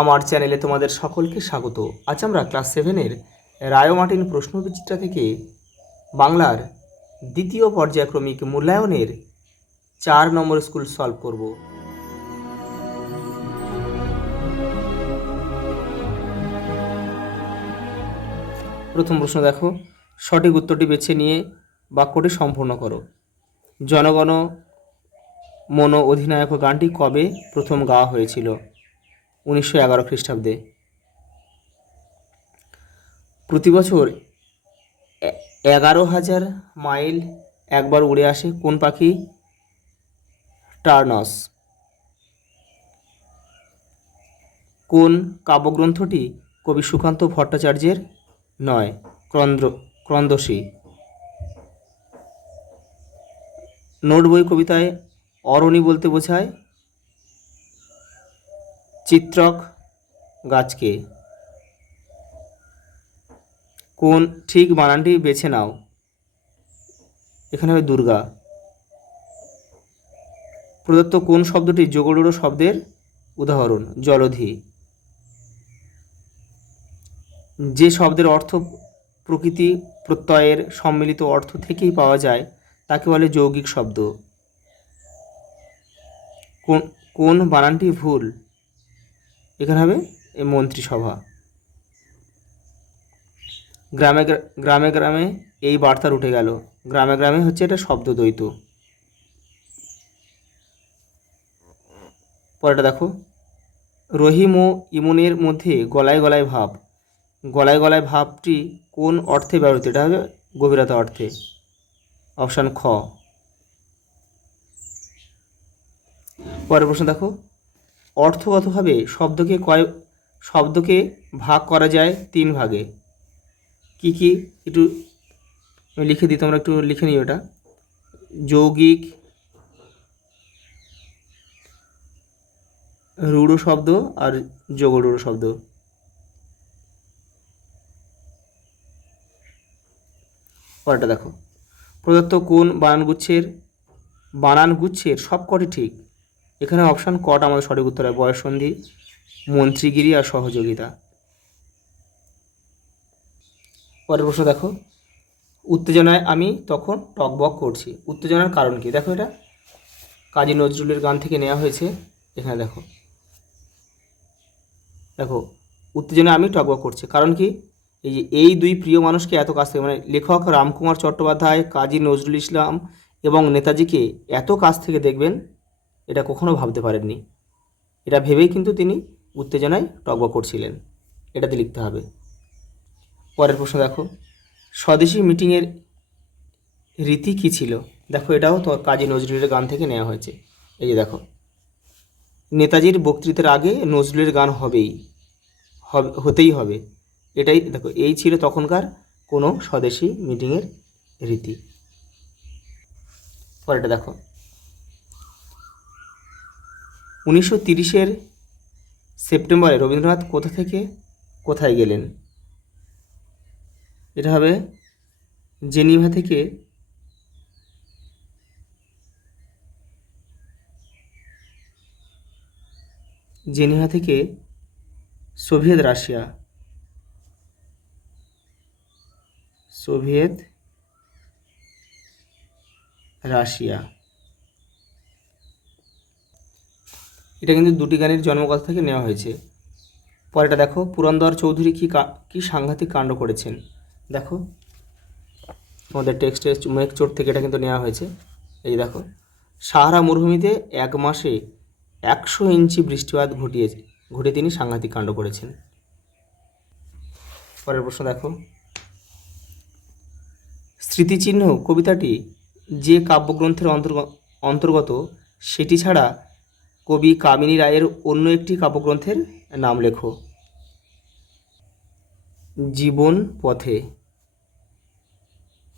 আমার চ্যানেলে তোমাদের সকলকে স্বাগত। আজ আমরা ক্লাস 7-এর রায় মার্টিন প্রশ্নবিচিত্রা থেকে বাংলার দ্বিতীয় পর্যায়ক্রমিক মূল্যায়নের 4 নম্বর স্কুল সলভ করব। প্রথম প্রশ্ন দেখো, সঠিক উত্তরটি বেছে নিয়ে বাক্যটি সম্পূর্ণ করো। জনগণ মন অধিনায়ক গানটি কবে প্রথম গাওয়া হয়েছিল? 1911 খ্রিস্টাব্দে। প্রতি বছর 11,000 মাইল একবার উড়ে আসে কোন পাখি? টার্নস। কোন কাব্যগ্রন্থটি কবি সুকান্ত ভট্টাচার্যের নয়? ক্রন্দশী। নোট বই কবিতায় অরণি বলতে বোঝায় চিত্রক গাছকে। কোন ঠিক বানানটি বেছে নাও? এখানে হবে দুর্গা। প্রদত্ত কোন শব্দটি যোগড়ুড়ো শব্দের উদাহরণ? জলধি। যে শব্দের অর্থ প্রকৃতি প্রত্যয়ের সম্মিলিত অর্থ থেকেই পাওয়া যায় তাকে বলে যৌগিক শব্দ। কোন বানানটি ভুল? এখানে হবে মন্ত্রিসভা। গ্রামে গ্রামে গ্রামে এই বার্তা উঠে গেল। গ্রামে গ্রামে হচ্ছে এটা শব্দদ্বৈত। পরেটা দেখো, রহিম ও ইমনের মধ্যে গলায় গলায় ভাব। গলায় গলায় ভাবটি কোন অর্থে ব্যবহৃত? এটা হবে গভীরতা অর্থে। অপশান খ। পরের প্রশ্ন দেখো, অর্থগতভাবে শব্দকে ভাগ করা যায় 3 ভাগে। কি কি একটু লিখে দিই, তোমরা একটু লিখে নিও এটা। যৌগিক, রূঢ় শব্দ আর যোগরূঢ় শব্দ। পরেরটা দেখো, প্রদত্ত কোন বানানগুচ্ছের সবকটি ঠিক? এখানে অপশান কটা আমাদের সঠিক উত্তর হয়? বয়ঃসন্ধি, মন্ত্রীগিরি আর সহযোগিতা। পরের প্রশ্ন দেখো, উত্তেজনায় আমি তখন টকবক করছি। উত্তেজনার কারণ কি? দেখো, এটা কাজী নজরুলের গান থেকে নেওয়া হয়েছে। এখানে দেখো দেখো উত্তেজনায় আমি টকবক করছি, কারণ কি? এই দুই প্রিয় মানুষকে এত কাছ থেকে, মানে লেখক রামকুমার চট্টোপাধ্যায় কাজী নজরুল ইসলাম এবং নেতাজিকে এত কাছ থেকে দেখবেন, এটা কখনো ভাবতে পারেননি। এটা ভেবেই কিন্তু তিনি উত্তেজনায় টকবক করছিলেন। এটাতে লিখতে হবে। পরের প্রশ্ন দেখো, স্বদেশী মিটিংয়ের রীতি কী ছিল? দেখো, এটাও তো কাজী নজরুলের গান থেকে নেওয়া হয়েছে। এই যে দেখো, নেতাজির বক্তৃতার আগে নজরুলের গান হতেই হবে। এটাই দেখো, এই ছিল তখনকার কোনো স্বদেশী মিটিংয়ের রীতি। পরেরটা দেখো, 1930-এর সেপ্টেম্বরে রবীন্দ্রনাথ কোথা থেকে কোথায় গেলেন? এটা হবে জেনিভা থেকে সোভিয়েত রাশিয়া। এটা কিন্তু দুটি গানের জন্মকথা থেকে নেওয়া হয়েছে। পরেরটা দেখো, পুরন্দর চৌধুরী কি সাংঘাতিক কাণ্ড করেছেন? দেখো, আমাদের টেক্সটে মেঘচোট থেকে এটা কিন্তু নেওয়া হয়েছে। এই দেখো, সাহারা মরুভূমিতে 1 মাসে 100 ইঞ্চি বৃষ্টিপাত ঘটে তিনি সাংঘাতিক কাণ্ড করেছেন। পরের প্রশ্ন দেখো, স্মৃতিচিহ্ন কবিতাটি যে কাব্যগ্রন্থের অন্তর্গত সেটি ছাড়া কবি কামিনী রায়ের অন্য একটি কাব্যগ্রন্থের নাম লেখো। জীবন পথে।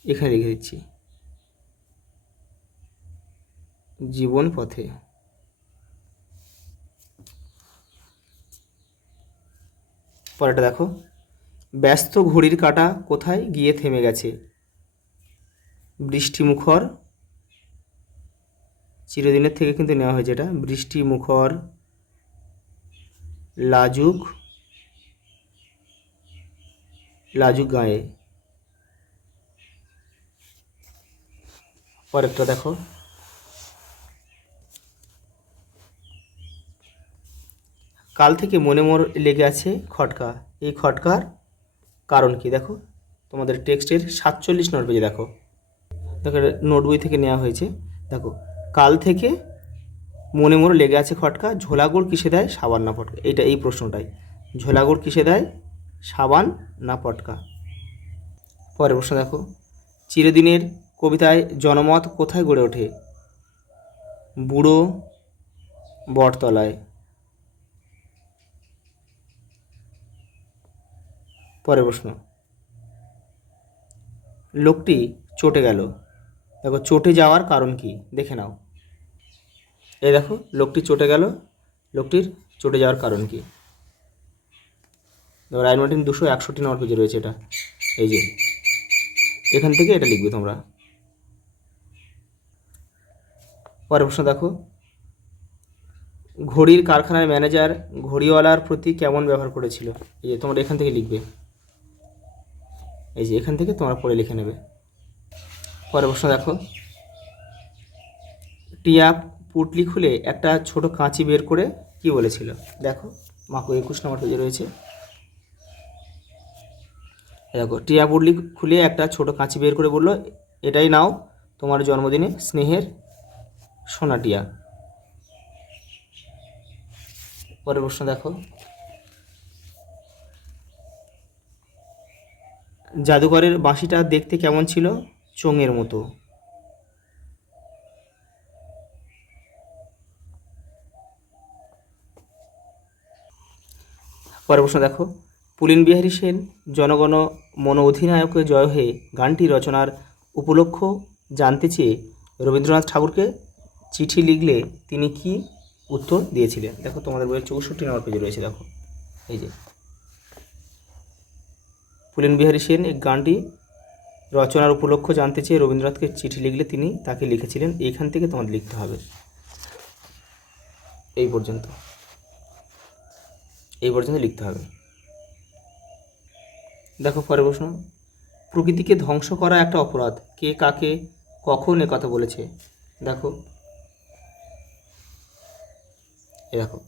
এখানে লিখে দিচ্ছি, জীবন পথে। পরেরটা দেখো, ব্যস্ত ঘড়ির কাঁটা কোথায় গিয়ে থেমে গেছে? বৃষ্টিমুখর চিরদিনের থেকে কিন্তু নেওয়া হয়েছে এটা। বৃষ্টিমুখর লাজুক লাজুক গায়ে। পরেরটা দেখো, কাল থেকে মনে মোর লেগে আছে খটকা, এই খটকার কারণ কি? দেখো তোমাদের টেক্সটের 47 নম্বর পেজে দেখো, দেখো নোট বই থেকে নেওয়া হয়েছে। দেখো, কাল থেকে মনে মোর লেগে আছে খটকা, ঝোলাগুড় কিসে দেয় সাবান না পটকা। এইটা এই প্রশ্নটাই, ঝোলাগুড় কিসে দেয় সাবান না পটকা। পরের প্রশ্ন দেখো, চিরদিনের কবিতায় জনমত কোথায় গড়ে ওঠে? বুড়ো বটতলায়। পরের প্রশ্ন, লোকটি চটে গেল। দেখো চটে যাওয়ার কারণ কি দেখে নাও। এই দেখো লোকটি চটে গেল, লোকটির চটে যাওয়ার কারণ কি? দেখো রায় মার্টিন 261 নম্বর পেজে রয়েছে এটা, এই যে এখান থেকে এটা লিখবে তোমরা। পরের প্রশ্ন দেখো, ঘড়ির কারখানার ম্যানেজার ঘড়িওয়ালার প্রতি কেমন ব্যবহার করেছিল? এই যে তোমরা এখান থেকে লিখবে, এই যে এখান থেকে তোমরা পড়ে লিখে নেবে। পরের প্রশ্ন দেখো, টিয়া পুটলি খুলে একটা ছোট কাঁচি বের করে কি বলেছিল? দেখো মাকু 21 নম্বর পেজে রয়েছে। দেখো টিয়া পুটলি খুলে একটা ছোট কাঁচি বের করে বললো, এটাই নাও তোমার জন্মদিনে স্নেহের সোনা টিয়া। পরের প্রশ্ন দেখো, জাদুকরের বাঁশিটা দেখতে কেমন ছিল? চোঙের মতো। পরের প্রশ্ন দেখো, পুলিন বিহারী সেন জনগণ মন অধিনায়কে জয় হয়ে গানটি রচনার উপলক্ষ জানতে চেয়ে রবীন্দ্রনাথ ঠাকুরকে চিঠি লিখলে তিনি কি উত্তর দিয়েছিলেন? দেখো তোমাদের বইয়ের 64 নম্বর পেজে রয়েছে। দেখো এই যে পুলিন বিহারী সেন এই গানটি রচনার উপলক্ষ জানতে চেয়ে রবীন্দ্রনাথকে চিঠি লিখলে তিনি তাকে লিখেছিলেন। এইখান থেকে তোমাদের লিখতে হবে, এই পর্যন্ত লিখতে হবে। দেখো পরের প্রশ্ন, প্রকৃতিকে ধ্বংস করা একটা অপরাধ, কে কাকে কখন এ কথা বলেছে? দেখো এই দেখো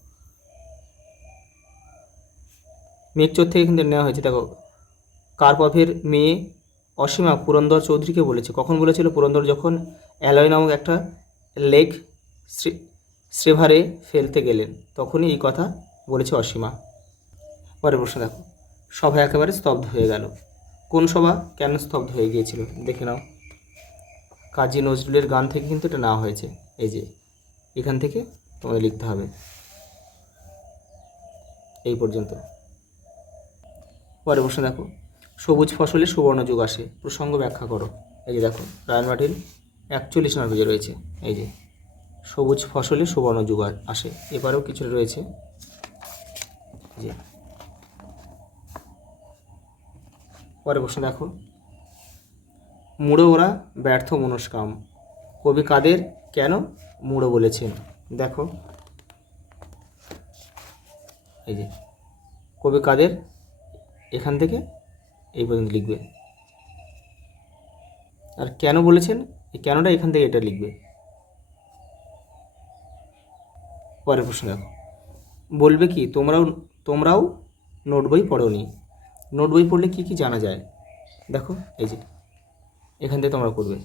মেঘচোর থেকে কিন্তু নেওয়া হয়েছে। দেখো কার্পভের মেয়ে অসীমা পুরন্দর চৌধুরীকে বলেছে, কখন বলেছিল? পুরন্দর যখন অ্যালয় নামক একটা লেক স্ট্রেভারে ফেলতে গেলেন তখনই এই কথা বলেছে অসীমা। পরের প্রশ্ন দেখো, সভা একেবারে স্তব্ধ হয়ে গেল, কোন সভা কেন স্তব্ধ হয়ে গিয়েছিল দেখে নাও। কাজী নজরুলের গান থেকে কিন্তু এটা নেওয়া হয়েছে, এই যে এখান থেকে তোমাদের লিখতে হবে, এই পর্যন্ত। পরের প্রশ্ন দেখো, সবুজ ফসলে সুবর্ণ যুগ আসে, প্রসঙ্গ ব্যাখ্যা করো। এই যে দেখো রায়ন মার্টিন 41 নম্বর পেজে রয়েছে, এই যে সবুজ ফসলে সুবর্ণ যুগ আসে। এবারেও কিছু রয়েছে, যে পরের প্রশ্ন দেখো, মুড়ো ওরা ব্যর্থ মনস্কাম, কবি কাদের কেন মুড়ো বলেছেন? দেখো এই যে কবি কাদের, এখান থেকে এই পর্যন্ত লিখবে। আর কেন বলেছেন, এই কেনটা এখান থেকে এটা লিখবে। পরের প্রশ্ন দেখো, বলবে কি তোমরাও নোট বই পড়োনি, নোট বই পড়লে কি কি জানা যায়? দেখো এই যে এখান থেকে তোমরা করবে,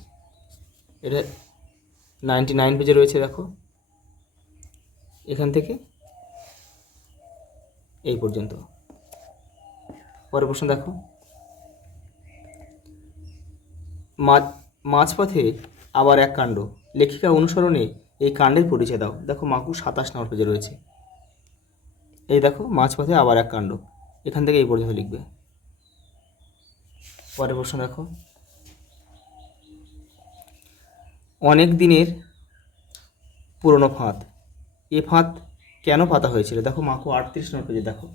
এটা 99 পেজে রয়েছে। দেখো এখান থেকে এই পর্যন্ত। পরের প্রশ্ন দেখো, মাঝপথে আবার এক কাণ্ড, লেখিকা অনুসরণে এই কাণ্ডের পরিচয় দাও। দেখো মাকু 27 নম্বর পেজে রয়েছে, এই দেখো মাঝপথে আবার এক কাণ্ড, এখান থেকে এই পর্যন্ত লিখবে। পরের প্রশ্ন দেখো, অনেক দিনের পুরনো ফাঁদ, এ ফাঁদ কেন পাতা হয়েছিল? দেখো মাকু 38 নম্বর পেজে দেখো,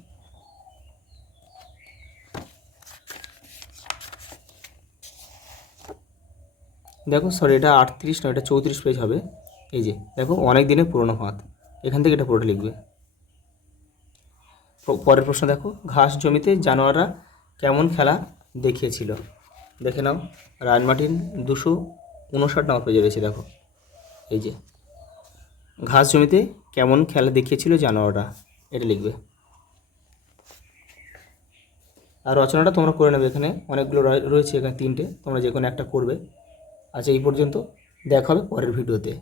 দেখো সরি এটা 38 নয়, এটা 34 পেজ হবে। এই যে দেখো অনেক দিনের পুরনো ফাঁদ, এখান থেকে এটা পুরোটা লিখবে। পরের প্রশ্ন দেখো, ঘাস জমিতে জানোয়াররা কেমন খেলা দেখিয়েছিল? দেখে নাও, রায়ন মার্টিন 259 নম্বর পেজে রয়েছে। দেখো এই যে ঘাস জমিতে কেমন খেলা দেখিয়েছিল জানোয়াররা, এটা লিখবে। আর রচনাটা তোমরা করে নেবে, এখানে অনেকগুলো রয়েছে, এখানে 3টে, তোমরা যে কোনো একটা করবে। আচ্ছা, এই পর্যন্ত, দেখা হবে পরের ভিডিওতে।